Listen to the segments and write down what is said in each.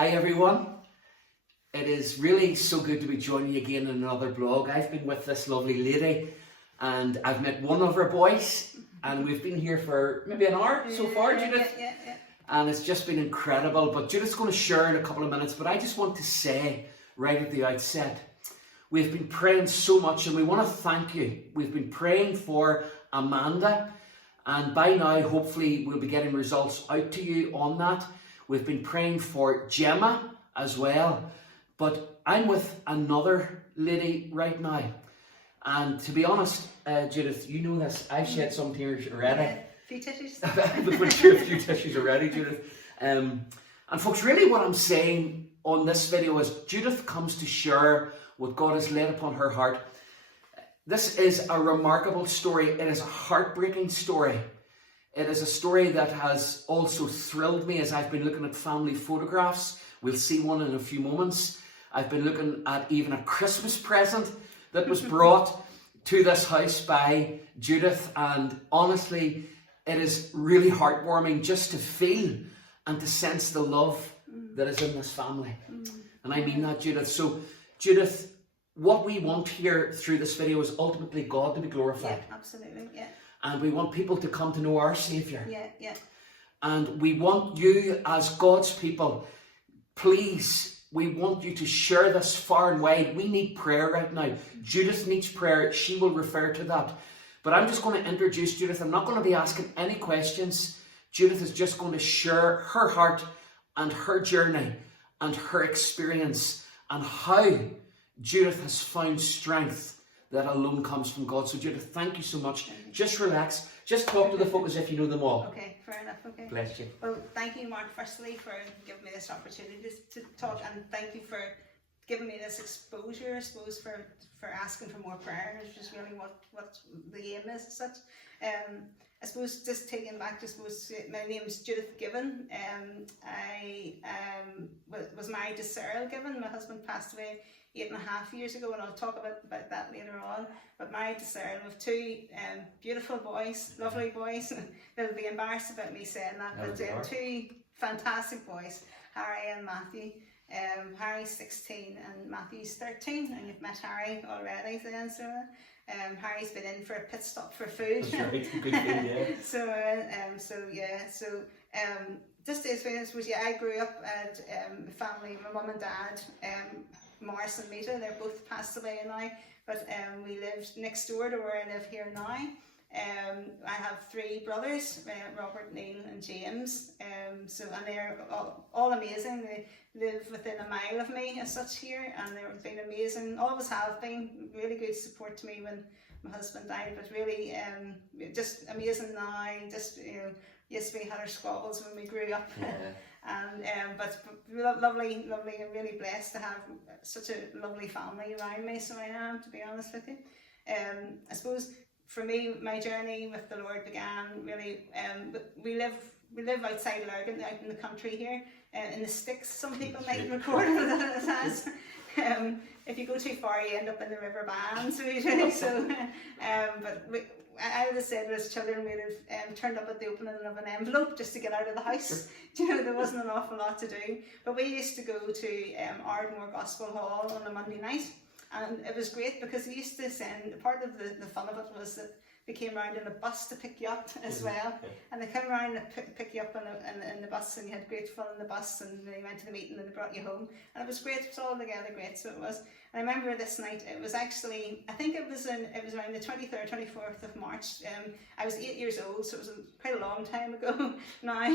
Hi everyone, it is really so good to be joining you again in another blog. I've been with this lovely lady and I've met one of her boys and we've been here for maybe an hour so far, Judith. Yeah. And it's just been incredible, but Judith's going to share in a couple of minutes, but I just want to say right at the outset, we've been praying so much and we want to thank you. We've been praying for Amanda and by now hopefully we'll be getting results out to you on that. We've been praying for Gemma as well, but I'm with another lady right now. And to be honest, Judith, you know this, I've shed some tears already. A few tissues. We've been through a few tissues already, Judith. And folks, really what I'm saying on this video is Judith comes to share what God has laid upon her heart. This is a remarkable story. It is a heartbreaking story. It is a story that has also thrilled me as I've been looking at family photographs. We'll see one in a few moments. I've been looking at even a Christmas present that was brought to this house by Judith. And honestly, it is really heartwarming just to feel and to sense the love that is in this family. And I mean that, Judith. So, Judith, what we want here through this video is ultimately God to be glorified. Yeah, absolutely, yeah. And we want people to come to know our Saviour. Yeah. And we want you as God's people, please, we want you to share this far and wide. We need prayer right now. Judith needs prayer. She will refer to that. But I'm just going to introduce Judith. I'm not going to be asking any questions. Judith is just going to share her heart and her journey and her experience and how Judith has found strength that alone comes from God. So Judith, thank you so much. Just relax. Just talk to the folk as if you know them all. Okay, fair enough, okay. Bless you. Well, thank you, Mark, firstly, for giving me this opportunity to talk, and thank you for giving me this exposure, I suppose, for asking for more prayer, which is really what the aim is as such. I suppose just taking back, my name is Judith Givan. I was married to Cyril Givan. My husband passed away 8.5 years ago, and I'll talk about that later on. But married to Cyril with two beautiful boys, lovely boys. They'll be embarrassed about me saying that, but two fantastic boys, Harry and Matthew. Harry's 16 and Matthew's 13, and you've met Harry already then, so Harry's been in for a pit stop for food. That's right, good food, yeah. So just as I suppose, I grew up at family, my mum and dad, Morris and Meta, they're both passed away now, but we lived next door to where I live here now. I have 3 brothers, Robert, Neil and James, and they're all amazing. They live within a mile of me as such here, and they've been amazing, always have been, really good support to me when my husband died, but really just amazing now. Just, yes, we had our squabbles when we grew up, but lovely, and really blessed to have such a lovely family around me, so I am, to be honest with you. I suppose for me, my journey with the Lord began really, we live outside Lurgan, out in the country here, in the sticks, some people might record it as. If you go too far, you end up in the River Bands. I would have said as children, we would have turned up at the opening of an envelope just to get out of the house. There wasn't an awful lot to do. But we used to go to Ardmore Gospel Hall on a Monday night. And it was great because they used to send, part of the fun of it was that they came around in a bus to pick you up as well. Yeah. And they came around and pick you up in the bus, and you had great fun in the bus, and they went to the meeting and they brought you home. And it was great, it was all together great, so it was. And I remember this night, it was actually, I think it was around the 23rd, 24th of March. I was 8 years old, so it was quite a long time ago now.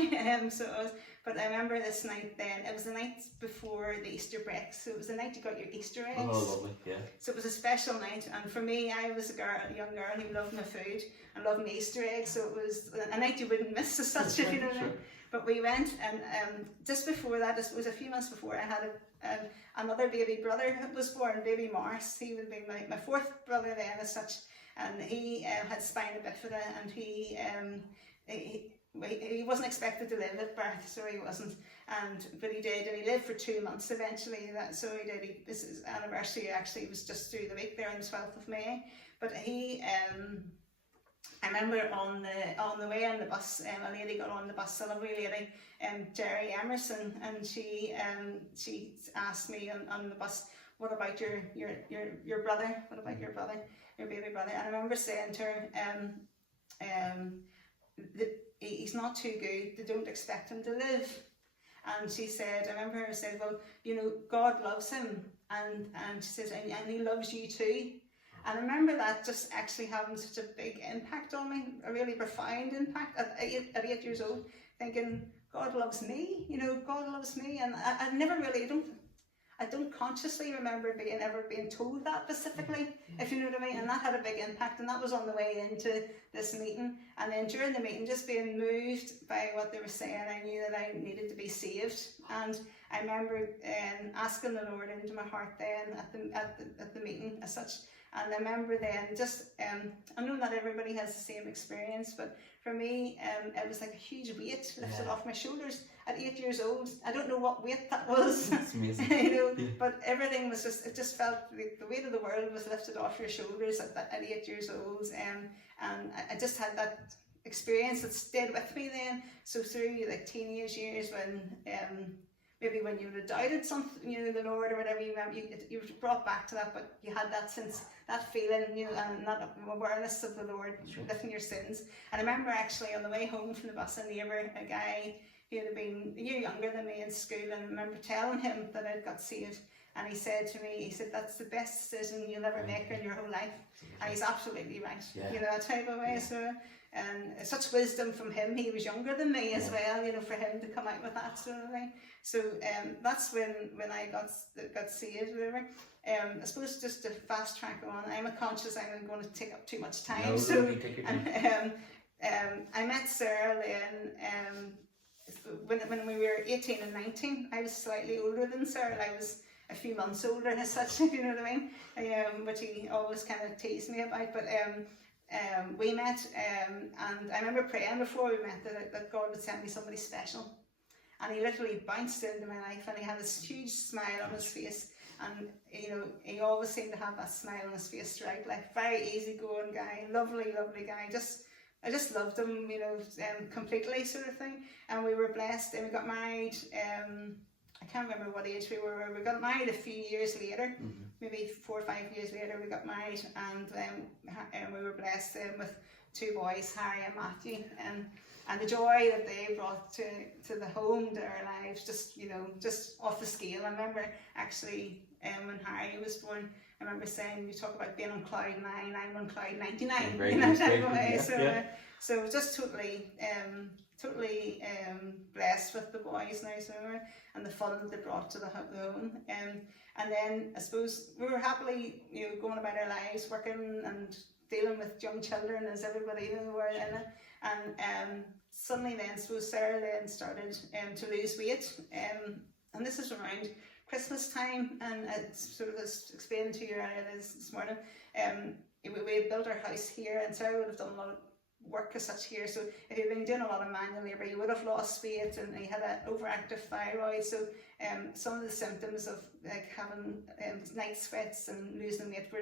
So it was. But I remember this night then, it was the night before the Easter break, so it was the night you got your Easter eggs. Oh, lovely, yeah. So it was a special night, and for me, I was a young girl who loved my food and loved my Easter eggs, so it was a night you wouldn't miss as such, if you know what I mean. But we went, and just before that, it was a few months before, I had another baby brother who was born, baby Morris. He would be my 4th brother then as such, and he had spina bifida, and he wasn't expected to live at birth, so he wasn't, but he did, and he lived for 2 months eventually. So he did. His anniversary actually was just through the week there on the 12th of May. But he I remember on the way on the bus, a lady got on the bus, a lovely lady, Jerry Emerson, and she asked me on the bus, what about your brother? What about your brother, your baby brother? And I remember saying to her, that he's not too good. They don't expect him to live. And she said, I remember her saying, well, you know, God loves him, and she says, and he loves you too. And I remember that just actually having such a big impact on me, a really profound impact at 8 years old, thinking, God loves me, you know, God loves me. And I never really, I don't consciously remember ever being told that specifically, if you know what I mean. And that had a big impact, and that was on the way into this meeting. And then during the meeting, just being moved by what they were saying, I knew that I needed to be saved. And I remember asking the Lord into my heart then at the meeting as such. And I remember then just, I know not everybody has the same experience, but for me, it was like a huge weight lifted off my shoulders at 8 years old. I don't know what weight that was, That's amazing. you know, but everything was just, it just felt like the weight of the world was lifted off your shoulders at 8 years old. And I just had that experience that stayed with me then. So through like teenage years when, maybe when you would have doubted something, you know, the Lord or whatever, you were brought back to that, but you had that sense, that feeling, you know, and that awareness of the Lord lifting your sins. And I remember actually on the way home from the bus, a neighbour, a guy who had been a year younger than me in school, and I remember telling him that I'd got saved. And he said to me, he said, that's the best decision you'll ever make in your whole life. And he's absolutely right, you know, that type of way. So, and such wisdom from him. He was younger than me as well, you know, for him to come out with that sort of thing. So that's when I got saved, whatever. I suppose just to fast track on, I'm conscious I'm going to take up too much time. No, so I met Cyril when we were 18 and 19. I was slightly older than Cyril. I was a few months older as such, if you know what I mean, which he always kind of teased me about. But we met, and I remember praying before we met that God would send me somebody special. And he literally bounced into my life, and he had this huge smile on his face. And you know, he always seemed to have that smile on his face throughout life. Very easygoing guy, lovely guy. I just loved him, you know, completely sort of thing. And we were blessed, and we got married. I can't remember what age we were. We got married a few years later, maybe 4 or 5 years later. We got married, and we were blessed with 2 boys, Harry and Matthew, and the joy that they brought to the home, to our lives, just, you know, just off the scale. I remember actually when Harry was born, I remember saying, you talk about being on cloud 9, I'm on cloud 99 in that type of way. So just totally blessed with the boys now, so, and the fun that they brought to the home. And then I suppose we were happily, you know, going about our lives, working and dealing with young children as everybody knew were in it. And suddenly then, I suppose Sarah then started to lose weight. And this is around Christmas time, and it's sort of as explained to you earlier this morning. We had built our house here, and Sarah would have done a lot of work as such here. So if you've been doing a lot of manual labour, you would have lost weight, and he had an overactive thyroid. So some of the symptoms of like having night sweats and losing weight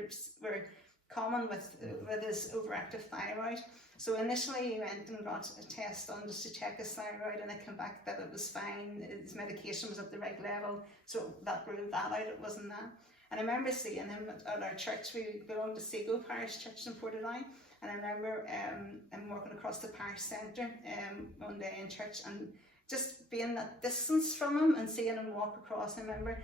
were common with his overactive thyroid. So initially he went and got a test done just to check his thyroid, and it came back that it was fine, his medication was at the right level, so that ruled that out, it wasn't that. And I remember seeing him at our church. We belonged to Seago Parish Church in Portadown, and I remember I'm walking across the parish centre one day in church, and just being that distance from him and seeing him walk across, I remember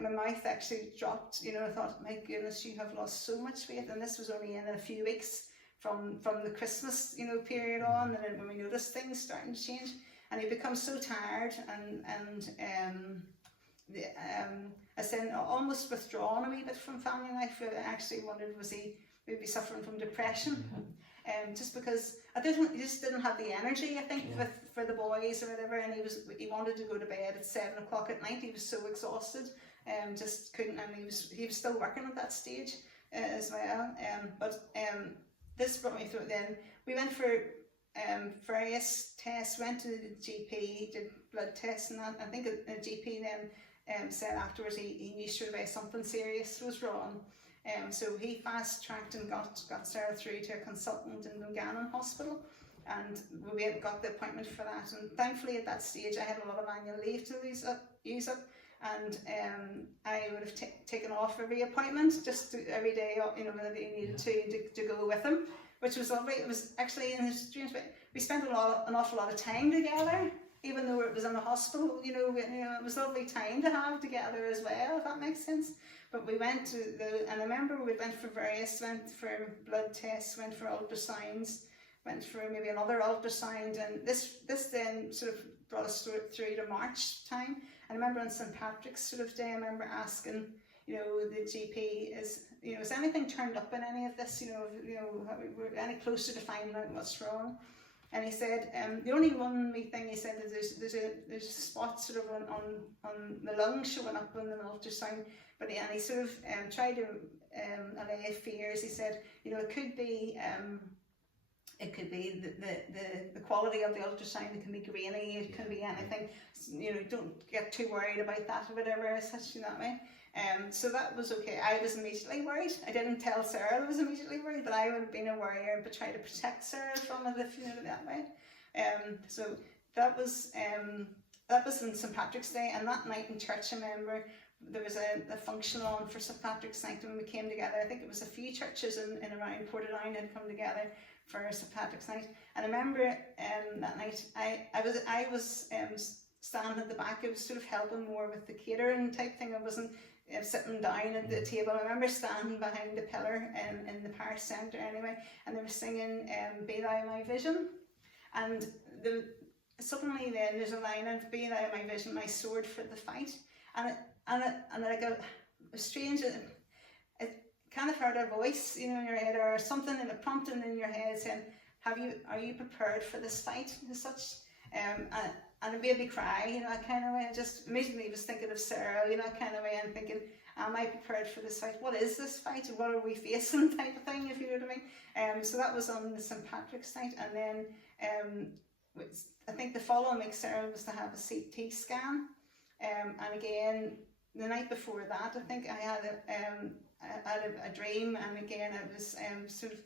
my mouth actually dropped, you know. I thought, my goodness, you have lost so much weight. And this was only in a few weeks from the Christmas, you know, period on, and then when we noticed things starting to change, and he becomes so tired and I said almost withdrawn a wee bit from family life. I actually wondered, was he maybe suffering from depression? Just because he just didn't have the energy, I think, for the boys or whatever, and he wanted to go to bed at 7 o'clock at night. He was so exhausted, just couldn't, and he was still working at that stage as well. But this brought me through. Then we went for various tests, went to the GP, did blood tests and that. I think the GP then said afterwards he knew straight away something serious was wrong. So he fast-tracked and got Cyril through to a consultant in Dungannon Hospital, and we got the appointment for that. And thankfully at that stage I had a lot of annual leave to use up, and I would have taken off every appointment, just every day, you know, that he needed to go with him, which was lovely. It was actually, in a strange way, we spent an awful lot of time together, even though it was in the hospital. You know, it was lovely time to have together as well, if that makes sense. But we went to and I remember we went for blood tests, went for ultrasounds, went for maybe another ultrasound, and this then sort of brought us through to March time. I remember on St. Patrick's sort of day, I remember asking, you know, the GP, is anything turned up in any of this? You know, we're any closer to finding out what's wrong? And he said, the only one wee thing he said is there's a spot sort of on the lung showing up on the ultrasound, but he sort of tried to allay fears. He said, you know, it could be the quality of the ultrasound. It can be grainy, it can be anything. You know, don't get too worried about that or whatever, as such, that way. So that was okay. I was immediately worried. I didn't tell Cyril I was immediately worried, but I would have been a worrier, but try to protect Cyril from it, if you know, that way. So that was on St. Patrick's Day, and that night in church, I remember there was a function on for St. Patrick's night when we came together. I think it was a few churches in around Portadown had come together for St. Patrick's night, and I remember that night I was standing at the back. I was sort of helping more with the catering type thing. I wasn't sitting down at the table. I remember standing behind the pillar in the parish centre anyway, and they were singing "Be Thou My Vision," and suddenly then there's a line of "Be Thou My Vision, my sword for the fight," and like a strange. It kind of heard a voice, you know, in your head, or something in the prompting in your head saying, "Are you prepared for this fight?" As such, and it made me cry, you know, that kind of way. I just immediately was thinking of Cyril, you know, that kind of way, and thinking, am I prepared for this fight? What is this fight? What are we facing, type of thing, if you know what I mean? So that was on the St. Patrick's night, and then I think the following week Cyril was to have a CT scan, and again the night before that, I think I had a dream, and again it was sort of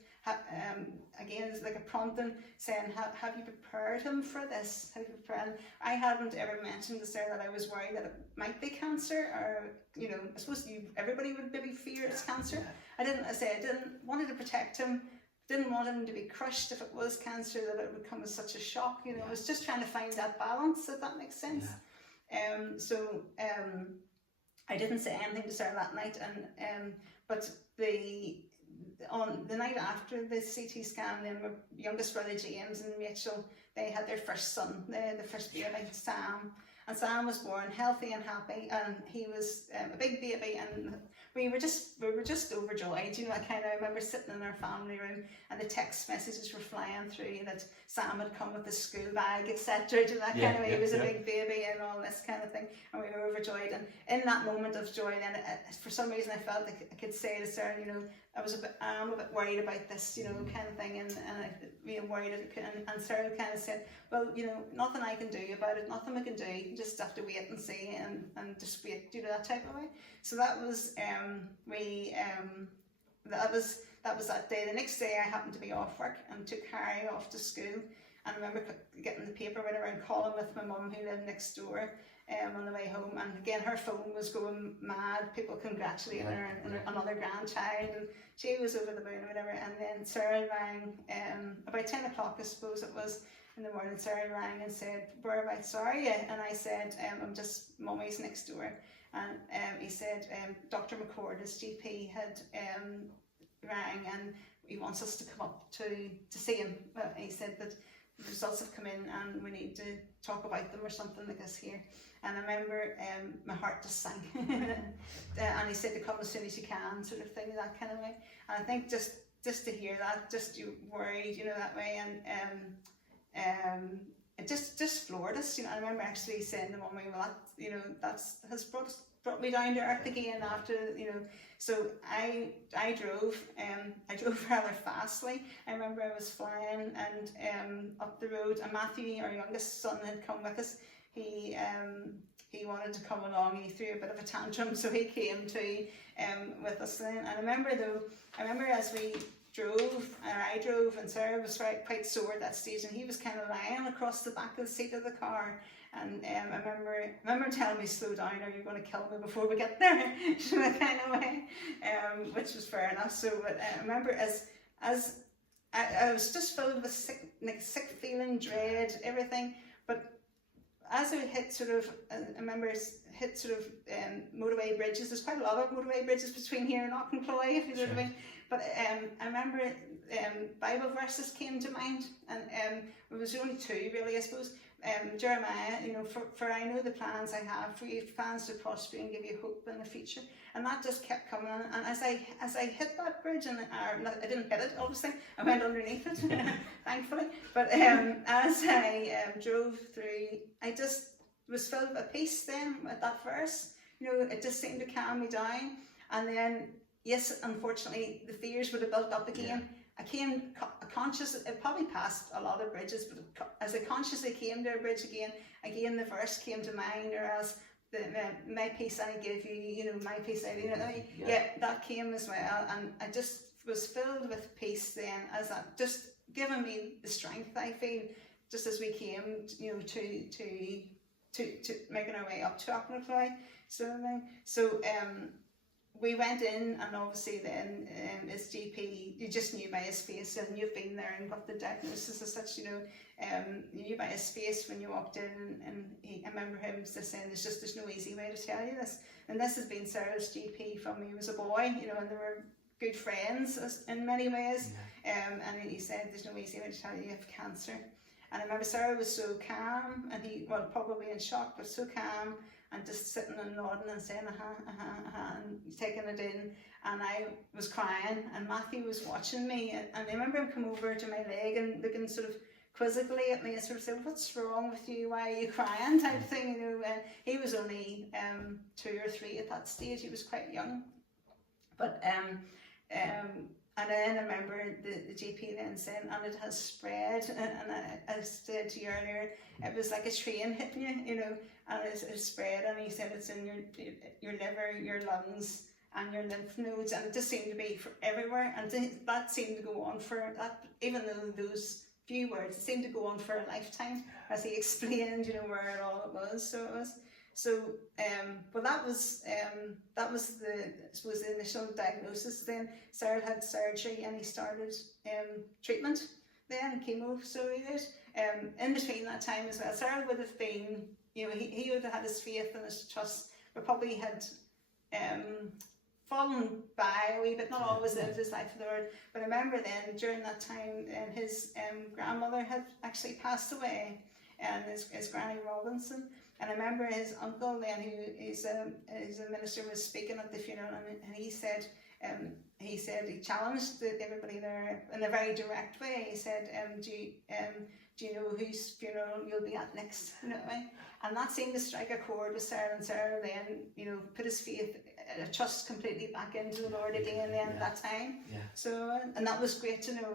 again it's like a prompting saying, have you prepared him for this? Have you prepared? And I hadn't ever mentioned to Sarah that I was worried that it might be cancer, or, you know, I suppose everybody would maybe fear it's cancer. I didn't wanted to protect him, didn't want him to be crushed if it was cancer, that it would come as such a shock, you know. I was just trying to find that balance, if that makes sense. So I didn't say anything to Sarah that night, and but on the night after the CT scan, then my youngest brother James and Rachel, they had their first son, the first baby, Sam. And Sam was born healthy and happy, and he was a big baby, and we were just overjoyed. You know, I remember sitting in our family room, and the text messages were flying through that Sam had come with his school bag, etc. You know, that kind of way. He was a big baby and all this kind of thing, and we were overjoyed. And in that moment of joy, then for some reason I felt like I could say to Sarah, you know, I'm a bit worried about this, you know, kind of thing, and I worried it could, and Cyril kind of said, well, you know, nothing I can do about it, nothing we can do, you just have to wait and see, and just wait, you know, that type of way. So that was that was that day. The next day I happened to be off work and took Harry off to school, and I remember getting the paper, whatever, and calling with my mum who lived next door. On the way home, and again her phone was going mad, people congratulating her and another grandchild, and she was over the moon or whatever. And then Cyril rang about 10 o'clock, I suppose it was, in the morning. Cyril rang and said, "Whereabouts are you?" And I said, "I'm just mummy's next door." And he said, Dr. McCord, his GP, had rang, and he wants us to come up to see him. He said that the results have come in and we need to talk about them or something like this here. And I remember my heart just sank. And he said to come as soon as you can, sort of thing, that kind of way. And I think just to hear that, just you worried, you know, that way, and it just floored us, you know. I remember actually saying to Mummy, well, that, you know, has brought me down to earth again after, you know. So I drove rather fastly. I remember I was flying and up the road, and Matthew, our youngest son, had come with us. he wanted to come along. He threw a bit of a tantrum, so he came to with us then. And I remember as we drove, or I drove, and Sarah was quite sore at that stage, and he was kind of lying across the back of the seat of the car. And I remember telling me, slow down or you're going to kill me before we get there, that kind of way, which was fair enough. So but I remember as I was just filled with sick feeling, dread, everything. But as I hit motorway bridges, there's quite a lot of motorway bridges between here and Auckland, if you know what I mean. But I remember Bible verses came to mind, and it was only two really, I suppose. Jeremiah, for I know the plans I have for you, plans to prosper you and give you hope in the future. And that just kept coming on. And as I hit that bridge, and I didn't hit it, obviously, I went underneath it, thankfully. But as I drove through, I just was filled with peace then with that verse. It just seemed to calm me down. And then, yes, unfortunately, the fears would have built up again. Yeah. I came conscious, it probably passed a lot of bridges, but as I consciously came to a bridge again the verse came to mind, or as my peace I give you, my peace I leave. Yeah, that came as well, and I just was filled with peace then, as that just giving me the strength I feel, just as we came, to making our way up to Auckland. So we went in, and obviously then his GP, you just knew by his face, and you've been there and got the diagnosis as such, you knew by his face when you walked in, and I remember him just saying, there's no easy way to tell you this. And this has been Cyril's GP from he was a boy, and they were good friends in many ways. And he said, there's no easy way to tell you have cancer. And I remember Cyril was so calm, and probably in shock, but so calm, and just sitting and nodding and saying, and taking it in. And I was crying, and Matthew was watching me, and I remember him come over to my leg and looking sort of quizzically at me and sort of said, what's wrong with you, why are you crying, type thing, he was only 2 or 3 at that stage, he was quite young. But and then I remember the GP then saying, and it has spread, and I said to you earlier, it was like a train hitting you, and it spread, and he said it's in your liver, your lungs, and your lymph nodes, and it just seemed to be everywhere, and that seemed to go on for that, even though those few words, it seemed to go on for a lifetime, as he explained, where it all was. So it was. So, but that was the initial diagnosis. Then Cyril had surgery, and he started treatment then, chemo, so he did. In between that time as well, Cyril would have been, he would have had his faith and his trust, but probably had fallen by a wee bit, not always lived his life for the Lord. But I remember then, during that time, his grandmother had actually passed away, and his Granny Robinson. And I remember his uncle then, who is a minister, was speaking at the funeral, and he said he challenged everybody there in a very direct way. He said, do you know whose funeral you'll be at next? And that seemed to strike a chord with Cyril, and Cyril then, put his faith, trust completely back into the Lord again then at that time. Yeah. So, and that was great to know,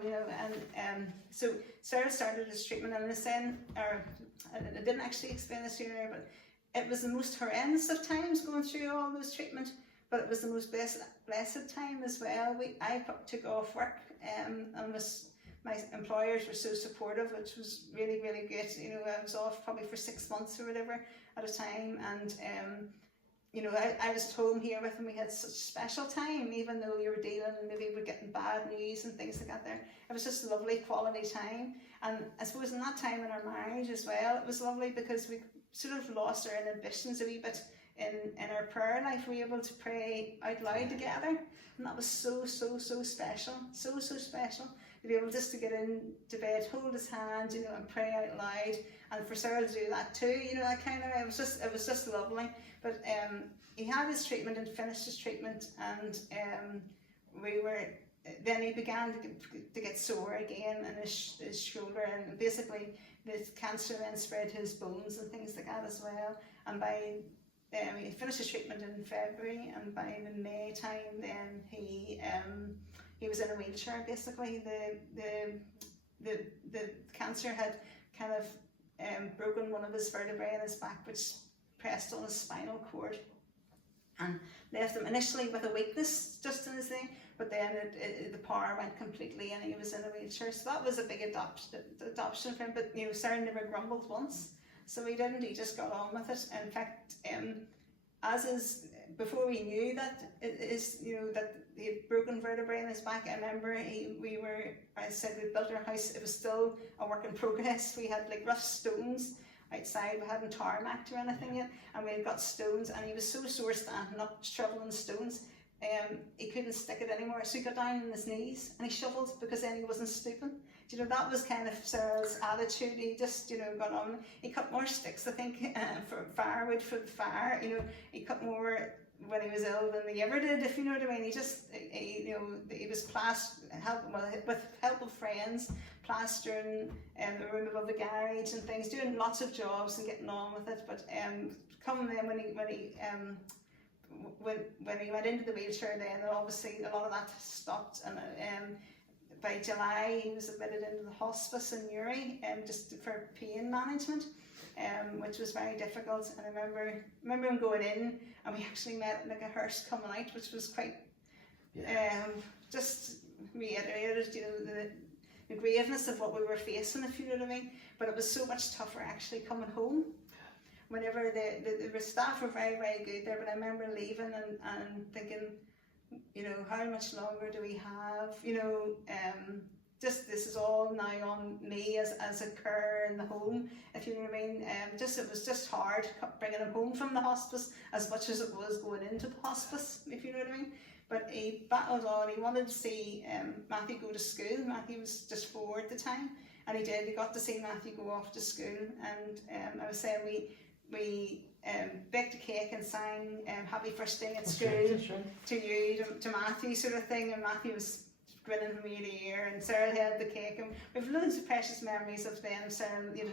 and so Cyril started his treatment, and I didn't actually explain this earlier, but it was the most horrendous of times going through all those treatment, but it was the most blessed time as well. I took off work, and my employers were so supportive, which was really, really great. I was off probably for 6 months or whatever at a time, and I was at home here with him. We had such a special time, even though you were dealing and maybe we're getting bad news and things like that there. It was just a lovely quality time. And I suppose in that time in our marriage as well, it was lovely because we sort of lost our inhibitions a wee bit in our prayer life. We were able to pray out loud together. And that was so, so, so special. So, so special. To be able just to get into bed, hold his hand, and pray out loud. And for Cyril to do that too, that kind of, it was just lovely. But he had his treatment and finished his treatment, and then he began to get sore again in his shoulder, and basically the cancer then spread to his bones and things like that as well. And by he finished his treatment in February, and by the May time then he was in a wheelchair. Basically the cancer had kind of broken one of his vertebrae in his back, which pressed on his spinal cord, and left him initially with a weakness just in his thing, but then the power went completely and he was in a wheelchair. So that was a big adoption for him. But you know, Cyril never grumbled once, so he didn't. He just got on with it. In fact, before we knew that that he had broken vertebrae in his back, I remember I said we built our house. It was still a work in progress. We had like rough stones outside. We hadn't tarmacked or anything yet, and we had got stones, and he was so sore standing up shoveling stones, he couldn't stick it anymore, so he got down on his knees and he shoveled, because then he wasn't stooping. You know, that was kind of Cyril's attitude. He just, you know, got on. He cut more sticks, I think, for firewood for the fire. You know, he cut more when he was ill than he ever did, if you know what I mean. He was with help of friends, plastering the room above the garage and things, doing lots of jobs and getting on with it. But come then when he went into the wheelchair, then obviously a lot of that stopped, and by July he was admitted into the hospice in Uri, just for pain management, which was very difficult. And I remember him going in, and we actually met like a hearse coming out, which was quite just reiterated, you know, the graveness of what we were facing, if you know what I mean. But it was so much tougher actually coming home. Whenever the staff were very, very good there, but I remember leaving and thinking, you know, how much longer do we have? You know, just this is all now on me as a carer in the home, if you know what I mean. It was just hard bringing him home from the hospice as much as it was going into the hospice, if you know what I mean. But he battled on. He wanted to see Matthew go to school. Matthew was just 4 at the time, and he did. He got to see Matthew go off to school, and I was saying we baked a cake and sang Happy First Day at School to you, to Matthew, sort of thing, and Matthew was grinning from ear to ear, and Cyril held the cake, and we've loads of precious memories of them, Cyril, you know,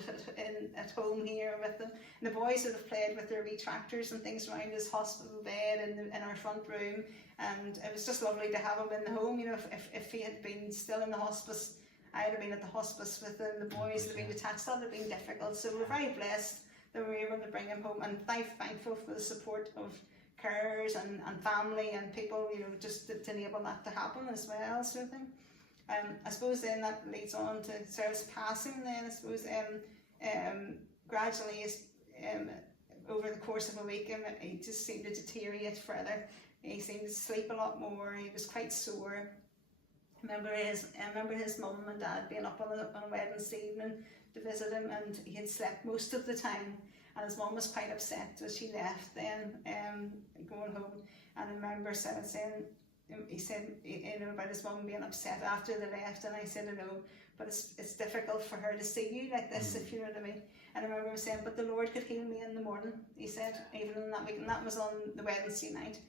at home here with them. And the boys would have played with their wee tractors and things around his hospital bed in our front room, and it was just lovely to have him in the home. You know, if he had been still in the hospice, I'd have been at the hospice with him, the boys would have been detached. That would have been difficult, so we're very blessed that we were able to bring him home, and thankful for the support of carers and family and people, you know, just to enable that to happen as well, sort of thing. I suppose then that leads on to Cyril's passing then. I suppose gradually over the course of a week, he just seemed to deteriorate further. He seemed to sleep a lot more. He was quite sore. I remember his mum and dad being up on a Wednesday evening to visit him, and he had slept most of the time, and his mum was quite upset as she left then, going home. And I remember Cyril saying, he said, you know, about his mum being upset after they left, and I said, I know, but it's difficult for her to see you like this, if you know what I mean. And I remember him saying, but the Lord could heal me in the morning, he said, even in that week, and that was on the Wednesday night.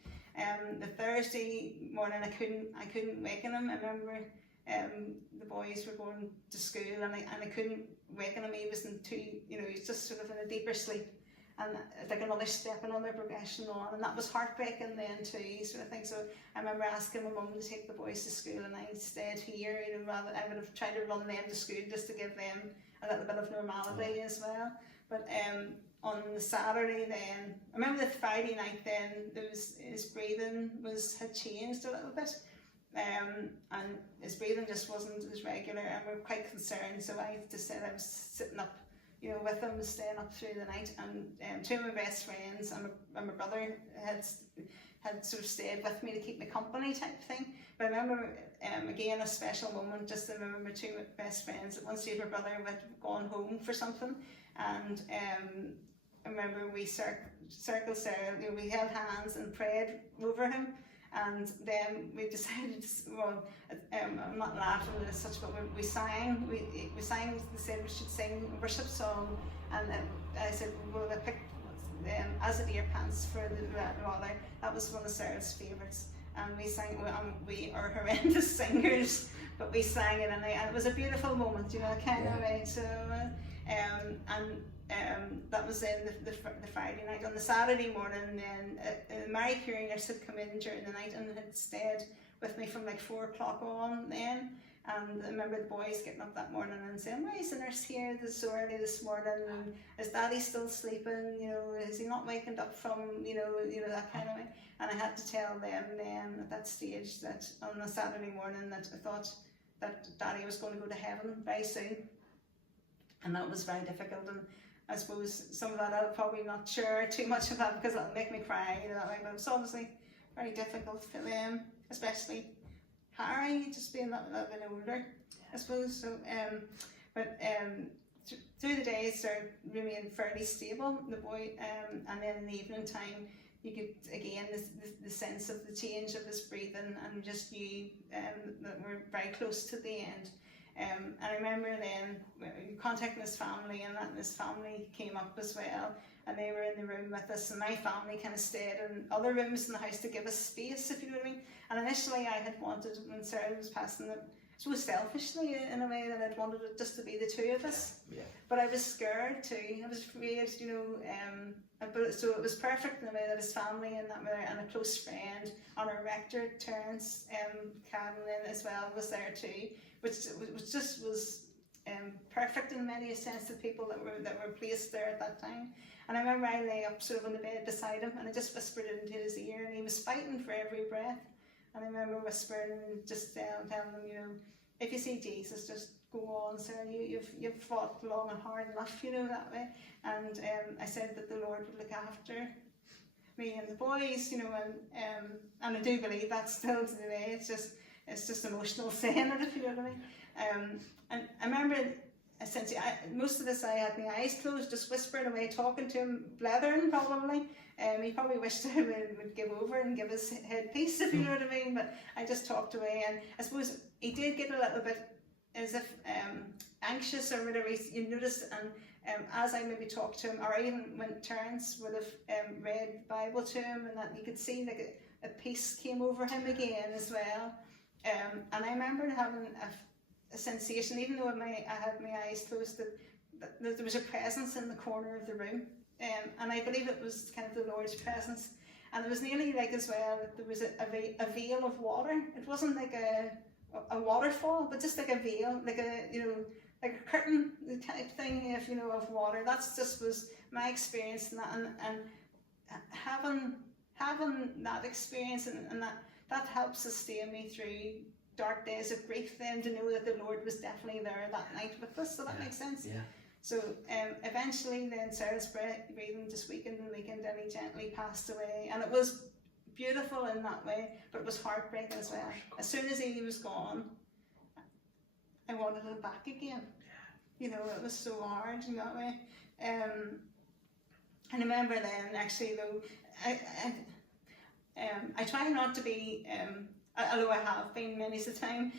The Thursday morning I couldn't waken him. I remember the boys were going to school, and I couldn't waken him. He was he was just sort of in a deeper sleep, and like another step, another progression on, and that was heartbreaking then too, sort of thing. So I remember asking my mum to take the boys to school, and I stayed here, you know, rather I would have tried to run them to school just to give them a little bit of normality as well. But on the Saturday then, I remember the Friday night then, his breathing had changed a little bit, and his breathing just wasn't as regular, and we were quite concerned. So I just said I was sitting up, you know, with him, staying up through the night, and two of my best friends and my brother had sort of stayed with me to keep me company type thing. But I remember again a special moment. Just I remember my two best friends. At one stage, my brother had gone home for something, and I remember we circled Cyril, you know, we held hands and prayed over him, and then we decided, well, I'm not laughing at such, but we sang, they said we should sing a worship song, and I said, well, I picked As the Deer Pants for the Rather. That was one of Cyril's favourites, and we sang, we are horrendous singers, but we sang it, and it was a beautiful moment, you know, kind of way. So, that was then the Friday night. On the Saturday morning, then Mary Curie nurse had come in during the night and had stayed with me from like 4 o'clock on then, And I remember the boys getting up that morning and saying, why is the nurse here so early this morning? And is Daddy still sleeping? You know, is he not waking up from, you know, that kind of way? And I had to tell them then at that stage that on a Saturday morning that I thought that Daddy was going to go to heaven very soon. And that was very difficult. And I suppose some of that I'll probably not share too much of that because it'll make me cry, you know, that way. But it's obviously very difficult for them, especially Harry, just being that little bit older, I suppose. So, through the days they remained fairly stable, the boy, and then in the evening time you could again the sense of the change of his breathing, and just knew that we're very close to the end. And I remember then contacting his family, and that his family came up as well, and they were in the room with us, and my family kind of stayed in other rooms in the house to give us space, if you know what I mean. And initially I had wanted, when Cyril was passing it, so selfishly in a way, that I'd wanted it just to be the two of us. Yeah. But I was scared too. I was afraid, you know, so it was perfect in the way that his family and that and a close friend, on our rector, Terence Cadlin as well, was there too, which just was perfect in many sense, the people that were placed there at that time. And I remember I lay up sort of on the bed beside him, and I just whispered it into his ear, and he was fighting for every breath. And I remember whispering and just telling him, you know, if you see Jesus, just go on, sir. You've fought long and hard enough, you know, that way. And I said that the Lord would look after me and the boys, you know, and I do believe that still today. It's just emotional saying it, if you know what I mean. And I remember, essentially, most of this I had my eyes closed, just whispering away, talking to him, blethering probably. He probably wished I would give over and give his head peace, if you know what I mean. But I just talked away, and I suppose he did get a little bit as if anxious or whatever. You noticed, and as I maybe talked to him, or even when Terence would have read the Bible to him, and that you could see like a peace came over him again as well. And I remember having a sensation, even though I had my eyes closed, that there was a presence in the corner of the room. And I believe it was kind of the Lord's presence. And it was nearly like as well, there was a veil of water. It wasn't like a waterfall, but just like a veil, like a curtain type thing, if you know, of water. That's just was my experience in that, and having that experience, and that helped sustain me through dark days of grief, then, to know that the Lord was definitely there that night with us. So that makes sense. Yeah. So eventually then Cyril's breathing just weakened and and he gently passed away. And it was beautiful in that way, but it was heartbreaking as well. As soon as he was gone, I wanted it back again. You know, it was so hard in that way. And I remember then, actually, though, I try not to be, although I have been many a time,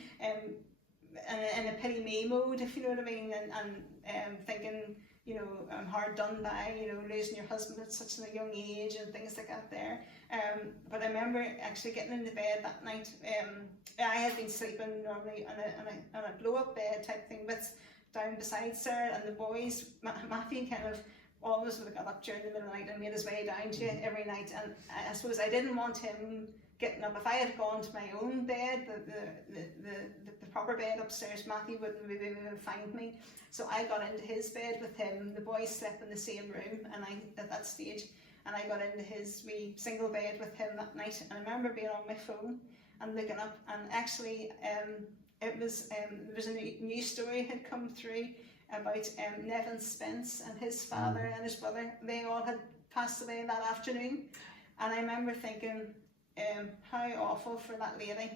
in a pity me mode, if you know what I mean, and thinking, you know, I'm hard done by, you know, losing your husband at such a young age and things like that there. But I remember actually getting into bed that night. I had been sleeping normally on a blow-up bed type thing, but down beside Sarah, and the boys, Matthew kind of always would have got up during the middle of the night and made his way down to it every night. And I suppose I didn't want him getting up. If I had gone to my own bed, the proper bed upstairs, Matthew wouldn't be able to find me. So I got into his bed with him. The boys slept in the same room, and at that stage, and I got into his wee single bed with him that night. And I remember being on my phone and looking up, and actually it was there was a new story had come through about Nevin Spence and his father and his brother. They all had passed away that afternoon, and I remember thinking, how awful for that lady.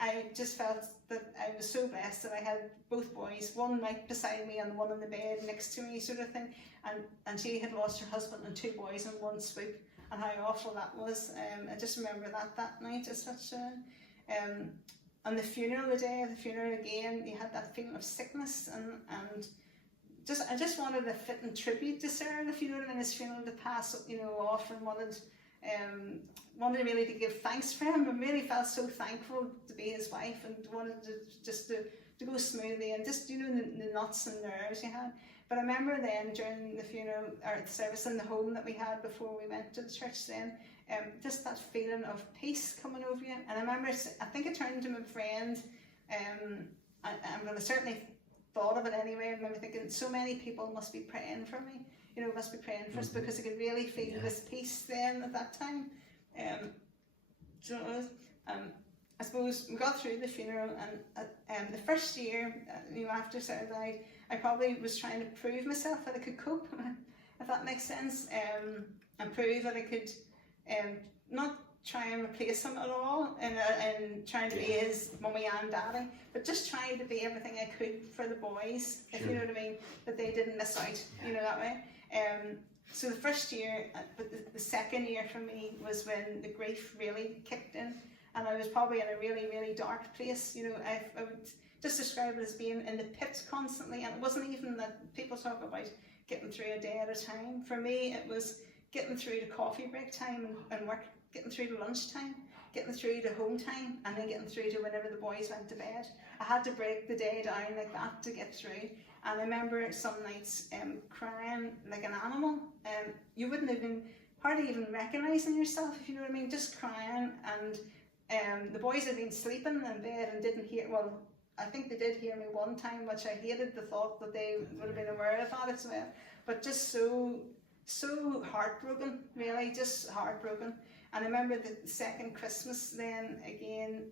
I just felt that I was so blessed that I had both boys, one right beside me and one on the bed next to me, sort of thing. And she had lost her husband and two boys in one swoop, and how awful that was. I just remember that night as such. On the funeral, the day of the funeral again, you had that feeling of sickness, and I just wanted a fitting tribute to Cyril, if you know what I mean, his funeral to pass, you know, off, and wanted really to give thanks for him, and really felt so thankful to be his wife, and wanted to go smoothly, and just, you know, the knots and nerves you had. But I remember then during the funeral, or the service in the home that we had before we went to the church then, just that feeling of peace coming over you. And I remember, I think I turned to my friend I'm going to certainly thought of it anyway. I remember thinking, so many people must be praying for me, must be praying for us, because I could really feel this peace then at that time. I suppose we got through the funeral, and the first year, after Sarah died, I probably was trying to prove myself that I could cope, if that makes sense, and prove that I could not try and replace him at all, and trying to be his mummy and daddy, but just trying to be everything I could for the boys, if you know what I mean, that they didn't miss out, that way. So the first year, but the second year for me was when the grief really kicked in, and I was probably in a really, really dark place. I would just describe it as being in the pit constantly, and it wasn't even that people talk about getting through a day at a time. For me, it was getting through to coffee break time and work, getting through to lunchtime, getting through to home time, and then getting through to whenever the boys went to bed. I had to break the day down like that to get through. And I remember some nights crying like an animal. You wouldn't hardly even recognising yourself, if you know what I mean, just crying. And the boys had been sleeping in bed and didn't hear, well, I think they did hear me one time, which I hated the thought that they would have been aware of that as well. But just so heartbroken, really, just heartbroken. And I remember the second Christmas then, again,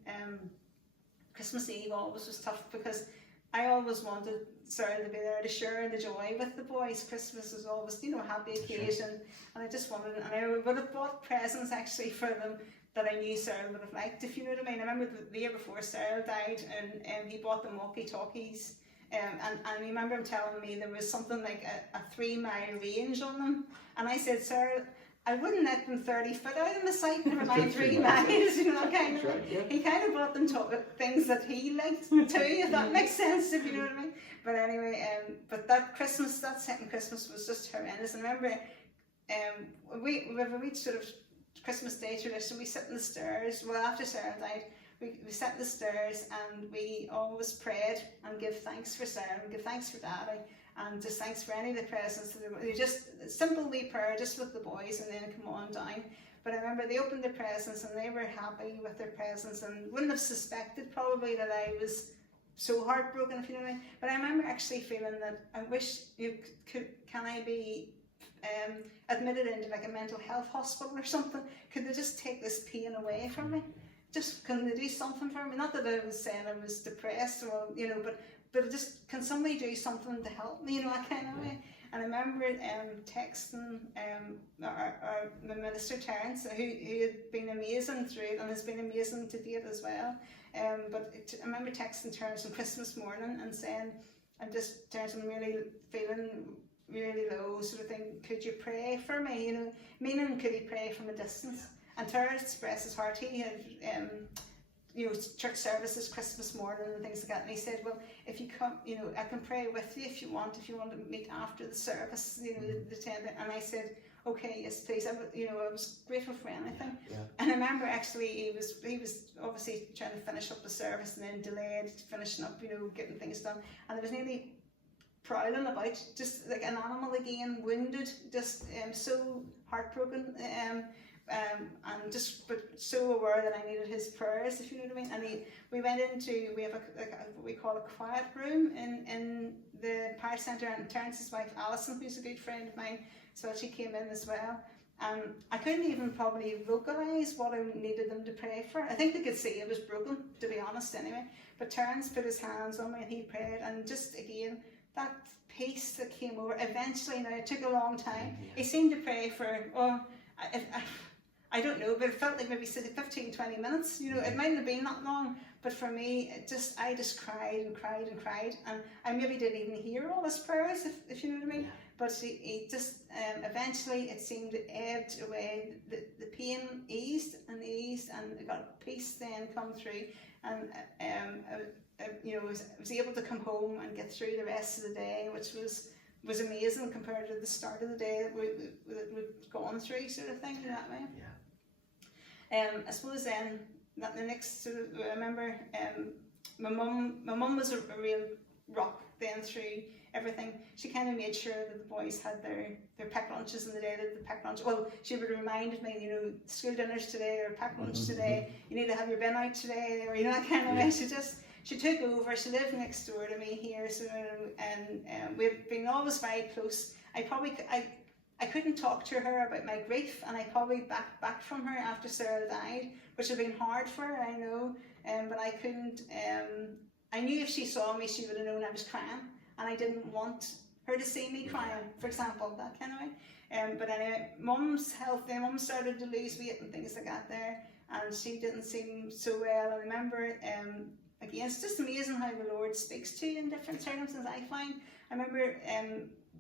Christmas Eve always was tough, because I always wanted Cyril to be there to share the joy with the boys. Christmas was always, a happy occasion, and I just wanted, and I would have bought presents actually for them that I knew Cyril would have liked, if you know what I mean. I remember the year before Cyril died, and he bought them walkie-talkies, and I remember him telling me there was something like a 3-mile range on them, and I said, Cyril, I wouldn't let them 30 foot out of my sight, never mind 3 miles, kind of. Right, yeah. He kind of brought them things that he liked too, if that makes sense, if you know what I mean. But anyway, but that second Christmas was just horrendous. And I remember, we sort of Christmas Day tradition, we sit in the stairs, well, after Sarah died, we sat in the stairs, and we always prayed and give thanks for Sarah, and give thanks for Daddy, and just thanks for any of the presents. Just a simple wee prayer just with the boys, and then come on down. But I remember they opened their presents, and they were happy with their presents, and wouldn't have suspected probably that I was so heartbroken, if you know what I mean. But I remember actually feeling that I wish can I be admitted into like a mental health hospital or something? Could they just take this pain away from me? Just, can they do something for me? Not that I was saying I was depressed, or but just, can somebody do something to help me, that kind of way. And I remember texting our minister Terence, who had been amazing through it, and has been amazing to date as well. I remember texting Terence on Christmas morning and saying, Terence, I'm really feeling really low, sort of thing, could you pray for me, meaning could he pray from a distance? And Terence expressed his heart. He had church services Christmas morning and things like that, and he said, well, if you come, I can pray with you if you want to meet after the service, the 10. And I said, okay, yes please. I was grateful for anything. Yeah. And I remember actually he was obviously trying to finish up the service, and then delayed finishing up, getting things done, and there was nearly prowling about, just like an animal again, wounded, just so heartbroken, and just but so aware that I needed his prayers, if you know what I mean. And we went into, we have what we call a quiet room in the parish centre, and Terence's wife Alison, who's a good friend of mine, so she came in as well. I couldn't even probably vocalise what I needed them to pray for. I think they could see I was broken, to be honest anyway. But Terence put his hands on me and he prayed, and just again, that peace that came over, eventually, now it took a long time. He seemed to pray for, I don't know, but it felt like maybe 15-20 minutes, it mightn't have been that long, but for me, I just cried and cried and cried, and I maybe didn't even hear all his prayers, if you know what I mean. But he just, eventually it seemed to edge away, the pain eased, and I got peace then come through, and I was able to come home and get through the rest of the day, which was amazing compared to the start of the day that we'd gone through, sort of thing, that way. I suppose then, that the next, I remember my mum was a real rock then through everything. She kind of made sure that the boys had their packed lunches in the day, that the packed lunch, well, she would have reminded me, school dinners today, or packed lunch today, you need to have your bin out today, or that kind of way. she took over. She lived next door to me here, so and we've been always very close. I couldn't talk to her about my grief, and I probably back from her after Cyril died, which had been hard for her, I know. But I couldn't. I knew if she saw me, she would have known I was crying, and I didn't want her to see me crying, for example, that kind of way. But anyway, Mum's health, Mum started to lose weight and things like that there, and she didn't seem so well. I remember, again, it's just amazing how the Lord speaks to you in different circumstances, I find. I remember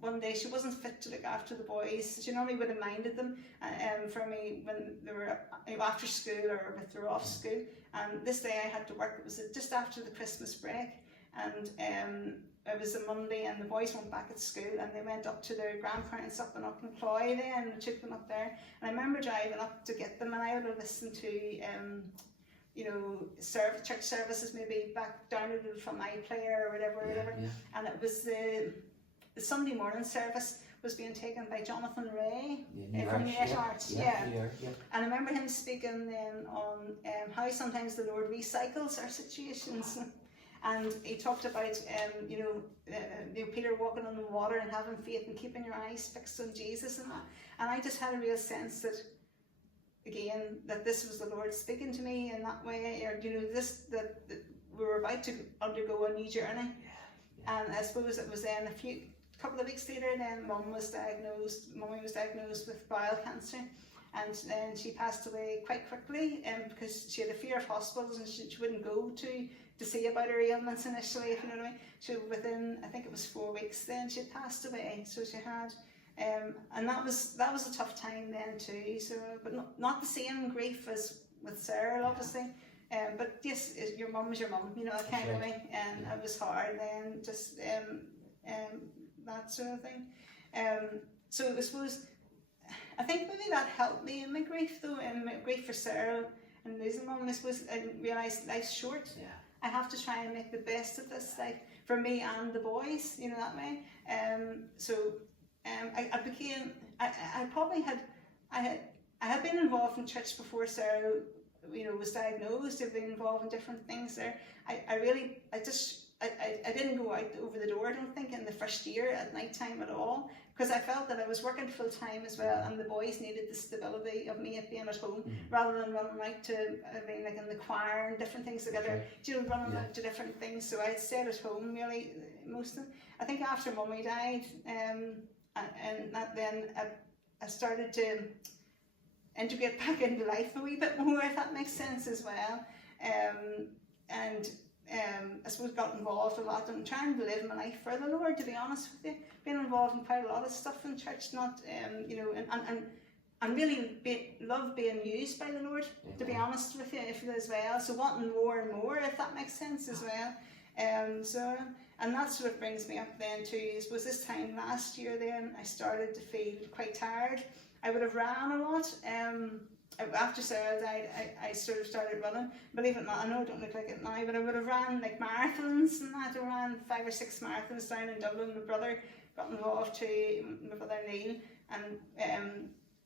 one day she wasn't fit to look after the boys. She normally would have minded them for me when they were after school or if they were off school. And this day I had to work. It was just after the Christmas break, and it was a Monday, and the boys went back at school, and they went up to their grandparents up in Cloy then, and took them up there. And I remember driving up to get them, and I would have listened to you know, church services, maybe back downloaded from iPlayer or whatever. And it was the Sunday morning service was being taken by Jonathan Ray from Net Arts. And I remember him speaking then on how sometimes the Lord recycles our situations. And he talked about, you know, Peter walking on the water and having faith and keeping your eyes fixed on Jesus and that. And I just had a real sense that, again, that this was the Lord speaking to me in that way, or you know, that we were about to undergo a new journey. And I suppose it was then a couple of weeks later, then Mummy was diagnosed with bowel cancer, and then she passed away quite quickly, because she had a fear of hospitals, and she wouldn't go to see about her ailments initially, if you know what I mean. So within, I think it was 4 weeks, then she passed away. So she had. And that was a tough time then too. So, but not the same grief as with Cyril, obviously. But yes, your mum is your mum, you know, that kind of way. And it was hard then, just that sort of thing. So I suppose, I think maybe that helped me in my grief though, in my grief for Cyril and losing mum. I suppose I realised life's short. I have to try and make the best of this life for me and the boys, you know, that way. I had been involved in church before Cyril, you know, was diagnosed. I've been involved in different things there. I didn't go out over the door, I don't think, in the first year at night time at all, because I felt that I was working full time as well, and the boys needed the stability of me being at home, rather than running out to, I mean, like in the choir and different things together, you know, running out to different things. So I stayed at home really most of. I think after Mummy died, and that then I started to integrate back into life a wee bit more, if that makes sense as well. I suppose got involved a lot in trying to live my life for the Lord, to be honest with you. Been involved in quite a lot of stuff in church, not you know, and really love being used by the Lord, to be honest with you, as well. So wanting more and more, if that makes sense as well. And that sort of brings me up then to, was this time last year then I started to feel quite tired. I would have ran a lot. After Cyril died, I sort of started running. Believe it or not, I know I don't look like it now, but I would have ran like marathons and that. I ran 5 or 6 marathons down in Dublin. My brother got involved too, my brother Neil, and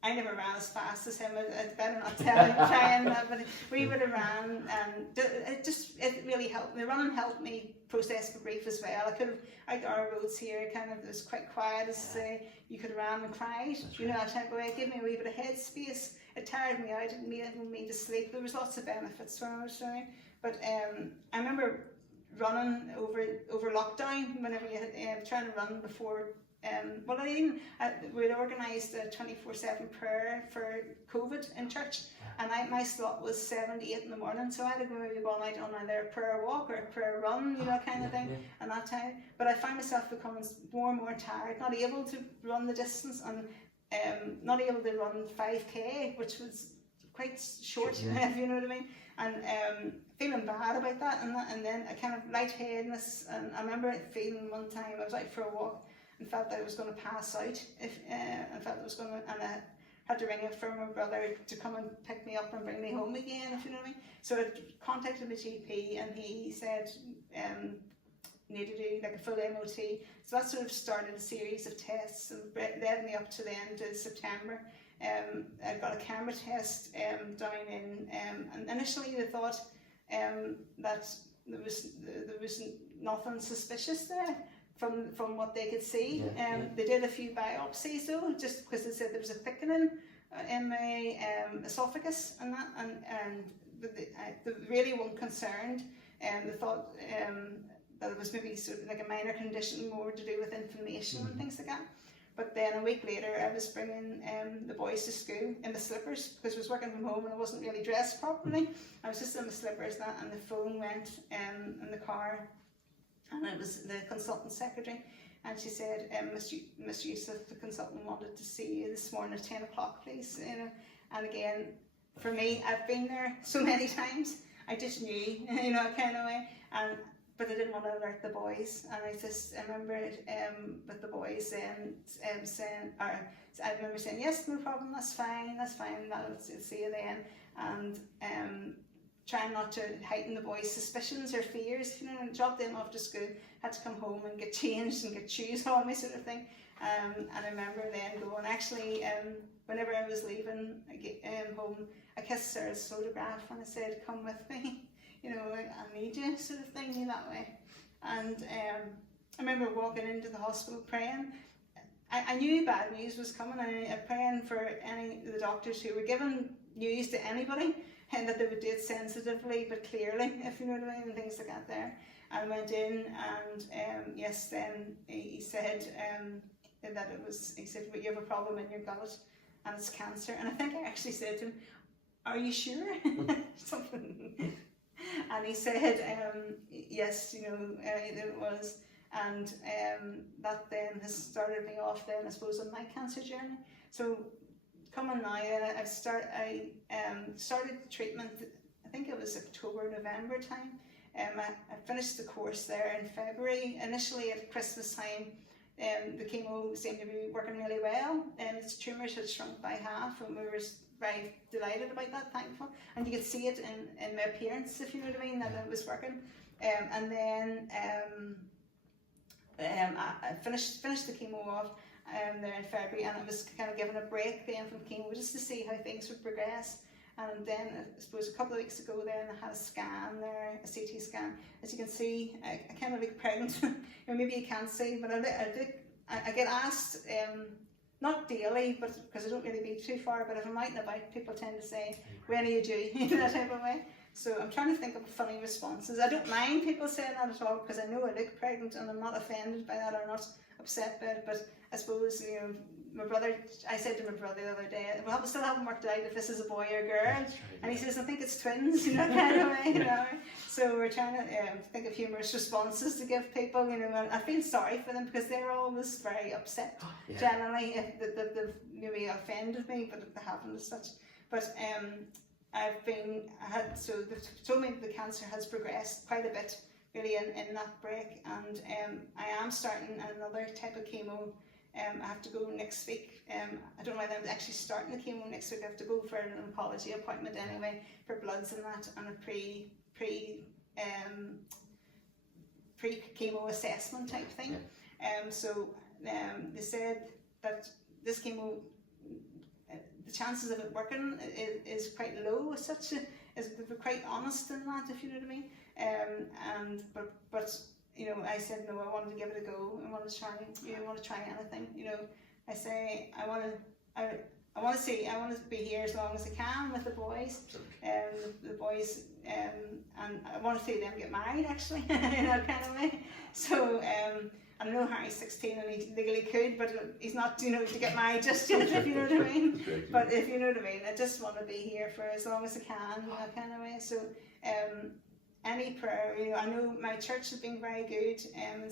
I never ran as fast as him. I'd better not tell him trying that, but we would have ran, and it really helped. The running helped me process the grief as well. I could have, out our roads here, kind of, it was quite quiet, as say, you could run and cried, you know, that type of way. It gave me a wee bit of headspace. It tired me out, it didn't mean to sleep. There was lots of benefits from it, sorry. But I remember running over lockdown, whenever you had, trying to run before. We'd organised a 24/7 prayer for COVID in church, and my slot was 7 to 8 in the morning, so I had to go maybe going out on either a prayer walk or a prayer run, you know, kind of thing, and that time. But I found myself becoming more and more tired, not able to run the distance, and not able to run 5k, which was quite short, if you know what I mean, and feeling bad about that, and then a kind of lightheadedness. And I remember feeling one time I was out for a walk and felt that I was going to pass out, and I had to ring it for my brother to come and pick me up and bring me home again, if you know what I mean. So I contacted the GP, and he said need to do like a full MOT. So that sort of started a series of tests and led me up to the end of September. I got a camera test down in, and initially they thought that there was nothing suspicious there from what they could see. They did a few biopsies though, just because they said there was a thickening in my esophagus and that, and they really weren't concerned. They thought that it was maybe sort of like a minor condition, more to do with inflammation and things like that. But then a week later, I was bringing the boys to school in my slippers because I was working from home and I wasn't really dressed properly. I was just in my slippers and the phone went in the car, and it was the consultant secretary, and she said, Mr. Yusuf, the consultant wanted to see you this morning at 10 o'clock, please. You know, and again, for me, I've been there so many times. I just knew, you know, kind of way, but I didn't want to alert the boys, and I remember with the boys saying, I remember saying, yes, no problem, that's fine, I'll see you then, and trying not to heighten the boys' suspicions or fears, you know, and drop them off to school, had to come home and get changed and get shoes on me, sort of thing. And I remember then going, actually, whenever I was leaving home, I kissed Cyril's photograph and I said, come with me, you know, I need you, sort of thing, you that way. And I remember walking into the hospital praying. I knew bad news was coming, and I praying for any of the doctors who were giving news to anybody, and that they would do it sensitively but clearly, if you know what I mean, and things like that there. And I went in, and yes, then he said that it was, he said, well, you have a problem in your gullet and it's cancer. And I think I actually said to him, are you sure? Something. And he said, yes, you know, it was. And that then has started me off then, I suppose, on my cancer journey. So coming now, I started treatment, I think it was October, November time. I finished the course there in February. Initially at Christmas time, the chemo seemed to be working really well, and its tumours had shrunk by half, and we were very delighted about that, thankful. And you could see it in my appearance, if you know what I mean, that it was working. And then I finished the chemo off there in February, and I was kind of given a break then from chemo just to see how things would progress. And then I suppose a couple of weeks ago then I had a scan there, a CT scan. As you can see, I kind of look pregnant. Or maybe you can't see, but I get asked, not daily, but because I don't really be too far, but if I'm out and about, people tend to say, when are you due? That type of way. So I'm trying to think of funny responses. I don't mind people saying that at all, because I know I look pregnant and I'm not offended by that or not upset by it. But I suppose, you know, my brother, I said to my brother the other day, well, we still haven't worked out if this is a boy or a girl. And he says, I think it's twins, you know, kind of way, you know. So we're trying to think of humorous responses to give people, you know, and I feel sorry for them because they're always very upset, generally, if they've maybe offended me, but they haven't as such. But so they've told me the cancer has progressed quite a bit, really, in that break, and I am starting another type of chemo. I have to go next week. I don't know whether I'm actually starting the chemo next week. I have to go for an oncology appointment anyway, for bloods and that, and a pre-chemo assessment type thing. So they said that this chemo, the chances of it working is quite low as such. They're quite honest in that, if you know what I mean. But you know, I said no. I wanted to give it a go. I want to try. You know, want to try anything. You know, I say I want to be here as long as I can with the boys. The boys, and I want to see them get married. Actually, in that kind of way. So I know Harry's 16 and he legally could, but he's not, you know, to get married just yet, if you know what I mean. But if you know what I mean, I just want to be here for as long as I can, that kind of way. So any prayer, you know, I know my church has been very good, and I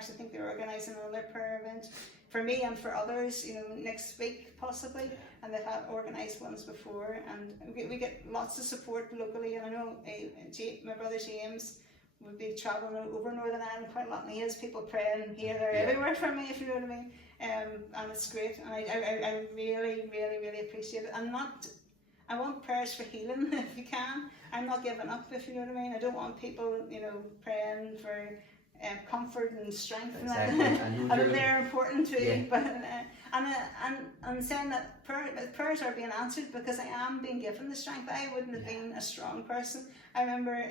think they're organising another prayer event for me and for others, you know, next week possibly, and they've had organised ones before, and we get lots of support locally. And I know my brother James would be travelling over Northern Ireland quite a lot, and he has people praying here, there, everywhere for me, if you know what I mean. And it's great, and I really, really, really appreciate it. I want prayers for healing if you can. I'm not giving up, if you know what I mean. I don't want people, you know, praying for comfort and strength. Exactly. And they're important too. Yeah. But and saying that prayers are being answered because I am being given the strength. I wouldn't have been a strong person. I remember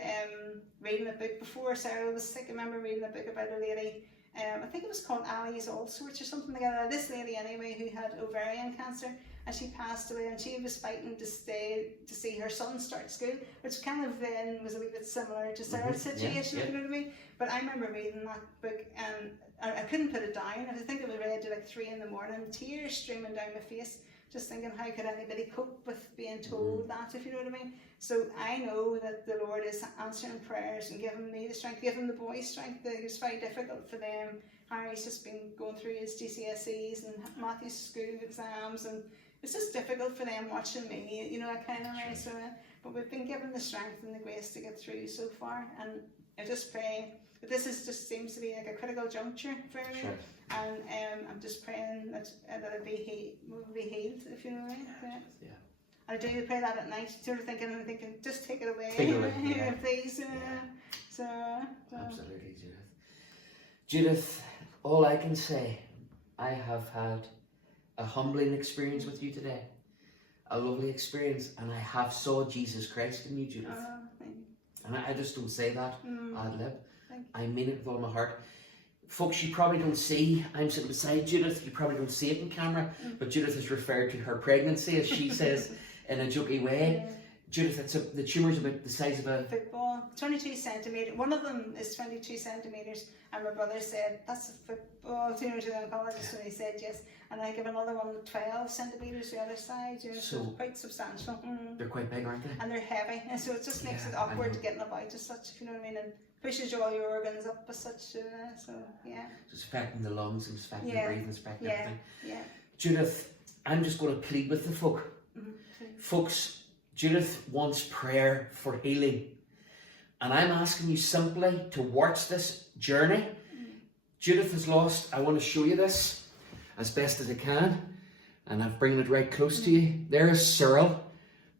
reading a book before Cyril was sick. I remember reading a book about a lady. I think it was called Ali's All Sorts or something like that. This lady anyway who had ovarian cancer, and she passed away, and she was fighting to see her son start school, which kind of then was a wee bit similar to Sarah's situation, you know what I mean? But I remember reading that book and I couldn't put it down. I think it was read at like 3 in the morning, tears streaming down my face, just thinking how could anybody cope with being told that, if you know what I mean? So I know that the Lord is answering prayers and giving me the strength, giving the boys strength. It's very difficult for them. Harry's just been going through his GCSEs and Matthew's school exams, and it's just difficult for them watching me, you know, that kind of way. So, but we've been given the strength and the grace to get through so far, and I just pray. But this just seems to be like a critical juncture for me, and I'm just praying that it will be healed, if you know what I mean. Yeah. I do pray that at night, sort of thinking, just take it away, please. So absolutely, Judith. Judith, all I can say, I have had a humbling experience with you today, a lovely experience, and I have saw Jesus Christ in you, Judith. And I just don't say that ad lib. I mean it with all my heart. Folks, you probably don't see, I'm sitting beside Judith, you probably don't see it in camera, but Judith has referred to her pregnancy, as she says, in a jokey way. Judith, the tumour's about the size of a football, 22 centimetres. One of them is 22 centimetres, and my brother said, that's a football, you know, to the oncologist, and he said yes. And I give another one 12 centimetres the other side, you know, so quite substantial. They're quite big, aren't they? And they're heavy, and so it just makes it awkward getting about as such, if you know what I mean, and pushes all your organs up as such, so yeah. It's affecting the lungs, it's affecting the breathing, it's affecting everything. Yeah. Judith, I'm just going to plead with the folk. Folks, Judith wants prayer for healing. And I'm asking you simply to watch this journey. Judith has lost, I want to show you this as best as I can. And I'm bringing it right close to you. There's Cyril.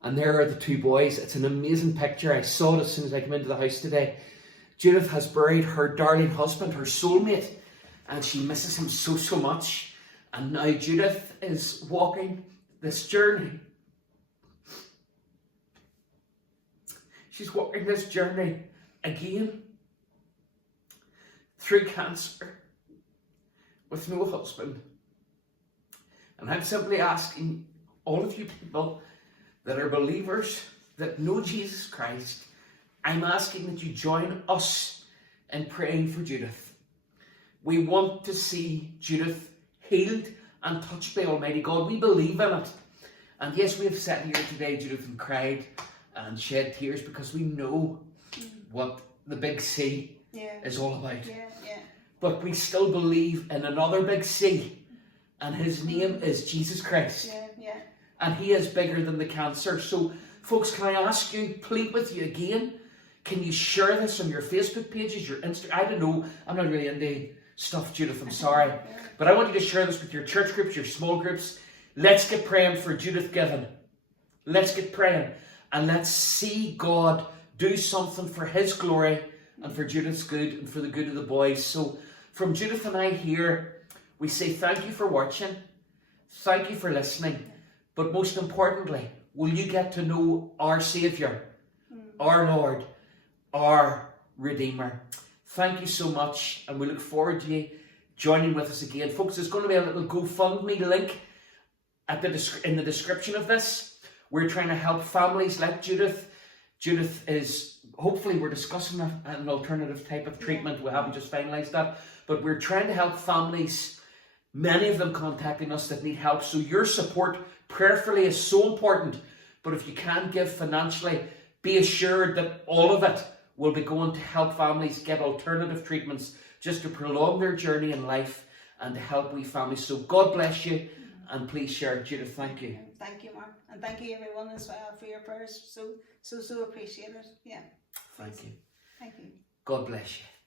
And there are the 2 boys. It's an amazing picture. I saw it as soon as I came into the house today. Judith has buried her darling husband, her soulmate. And she misses him so much. And now Judith is walking this journey. She's walking this journey again through cancer with no husband. And I'm simply asking all of you people that are believers, that know Jesus Christ, I'm asking that you join us in praying for Judith. We want to see Judith healed and touched by Almighty God. We believe in it. And yes, we have sat here today, Judith, and cried and shed tears because we know what the big C is all about. But we still believe in another big C, and his name is Jesus Christ. And he is bigger than the cancer. So, folks, can I ask you, plead with you again, can you share this on your Facebook pages, your Instagram? I don't know, I'm not really into stuff, Judith, I'm sorry. But I want you to share this with your church groups, your small groups. Let's get praying for Judith Givan. Let's get praying. And let's see God do something for his glory and for Judith's good and for the good of the boys. So from Judith and I here, we say thank you for watching. Thank you for listening. But most importantly, will you get to know our Saviour, our Lord, our Redeemer. Thank you so much, and we look forward to you joining with us again. Folks, there's going to be a little GoFundMe link in the description of this. We're trying to help families like Judith. Judith is, hopefully we're discussing an alternative type of treatment. We haven't just finalised that. But we're trying to help families, many of them contacting us that need help. So your support prayerfully is so important. But if you can't give financially, be assured that all of it will be going to help families get alternative treatments just to prolong their journey in life and to help we families. So God bless you, and please share. Judith, thank you. Thank you, Mark. And thank you everyone as well for your prayers. So appreciate it. Yeah. Thank you. Thank you. God bless you.